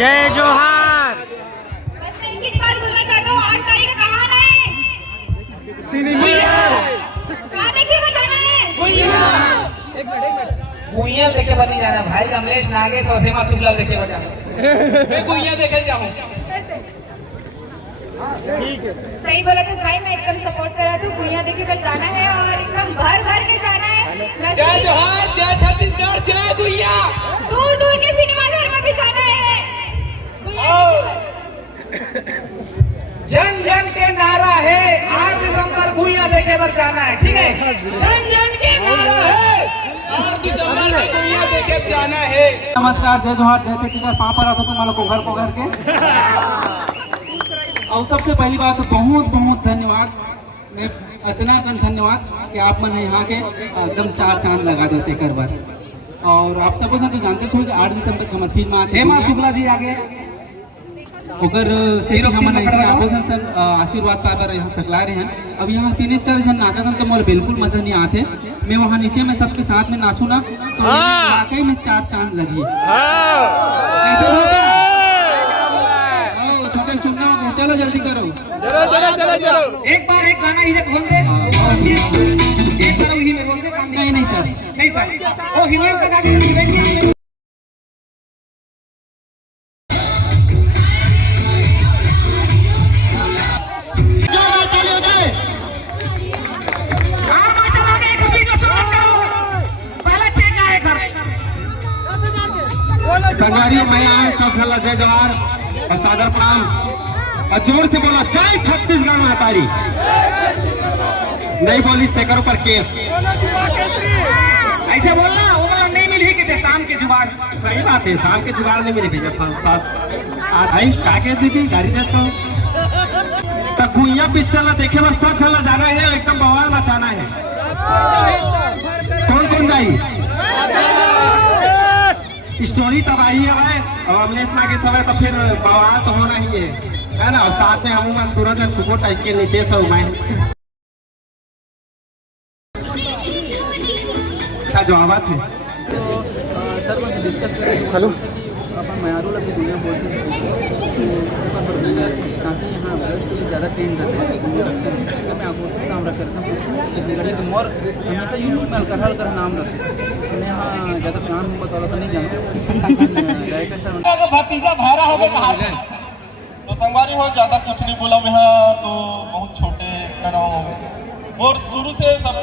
जय जोहार। बस मैं एक ही बात बोलना चाहता हूँ, 8 तारीख का कहाँ आना है? कहाँ देखिए बताना है? गुइया देखे बनी जाना भाई, कमलेश नागेश और हेमा शुक्ला देखे बजाना। मैं गुइया देखे जाऊँ। ठीक है, सही बोला था भाई, मैं एकदम सपोर्ट कर रहा था। गुइया देखे पर जाना है और एकदम भर भर के जाना है। जय जोहार, जय छत्तीसगढ़, जय गुइया। दूर दूर के सिनेमा घर में भी जाना है। जन जन के नारा है, 8 दिसंबर गुइया देखे पर जाना है, ठीक है? जन जन के नारा है, 8 दिसंबर को गुइया देखे पर जाना है। नमस्कार, जय जोहार, जय छत्तीसगढ़। पापा रखो तुम्हारा को घर के। और सबसे पहली बात तो बहुत बहुत धन्यवाद, मैं इतना धन्यवाद कि आप मन यहाँ के एकदम 4 चांद लगा देते कर बार। और आप सब तो जानते छो कि 8 दिसंबर को हमारे फिल्म आते हेमा शुक्ला जी आगे ओकर से हम सर आशीर्वाद पाकर यहाँ सकला रहे हैं। अब यहाँ 3-4 जन नाचत हैं तो मोर बिल्कुल मजा नहीं आते। मैं वहाँ नीचे में सबके साथ में नाचू ना तो वाकई में 4 चांद लगी। छोटे चुनना, चलो जल्दी करो। चलो। एक बार एक गाना ही बोल दे, एक बार वही में बोल दे। नहीं सर, नहीं सर, वो हीरोइन का गाड़ी हीरोइन संगारियों मैं आए सब झला जय जोहार और सादर प्रणाम और जोर से बोला जय छत्तीसगढ़ महतारी। नहीं बोलिस ते करो पर केस ऐसे बोलना, वो मतलब नहीं मिली कि शाम के जुगाड़। सही बात है, शाम के जुगाड़ नहीं मिले भैया साथ आई काके दीदी गाड़ी देता हूँ तो गुइया पिक्चर ला देखे बस सब झला जाना है, एकदम बवाल मचाना है। कौन कौन जाई? स्टोरी तब आई है भाई, अब अमलेश नागे समय तो फिर बवाल तो होना ही है ना। और साथ में हम तुरंत फुको टाइप के नीतीश और मैं अच्छा जवाब थे। सर मैं डिस्कस कर रही हूँ। हेलो, अपन मयारू लगी दुनिया बोलते हैं काफ़ी यहाँ वेस्ट ज़्यादा ट्रेंड रहते हैं। तो मैं आपको काम रख करता हूँ कि बिगड़ी तुम और हमेशा यूट्यूब में हल्का हल्का नाम रखे। मैं यहाँ ज़्यादा प्लान हूँ बता तो नहीं जान सकता। भतीजा भारा हो गए कहा तो संगवारी हो, ज्यादा कुछ नहीं बोला मैं तो बहुत छोटे कर रहा हूँ और शुरू से सब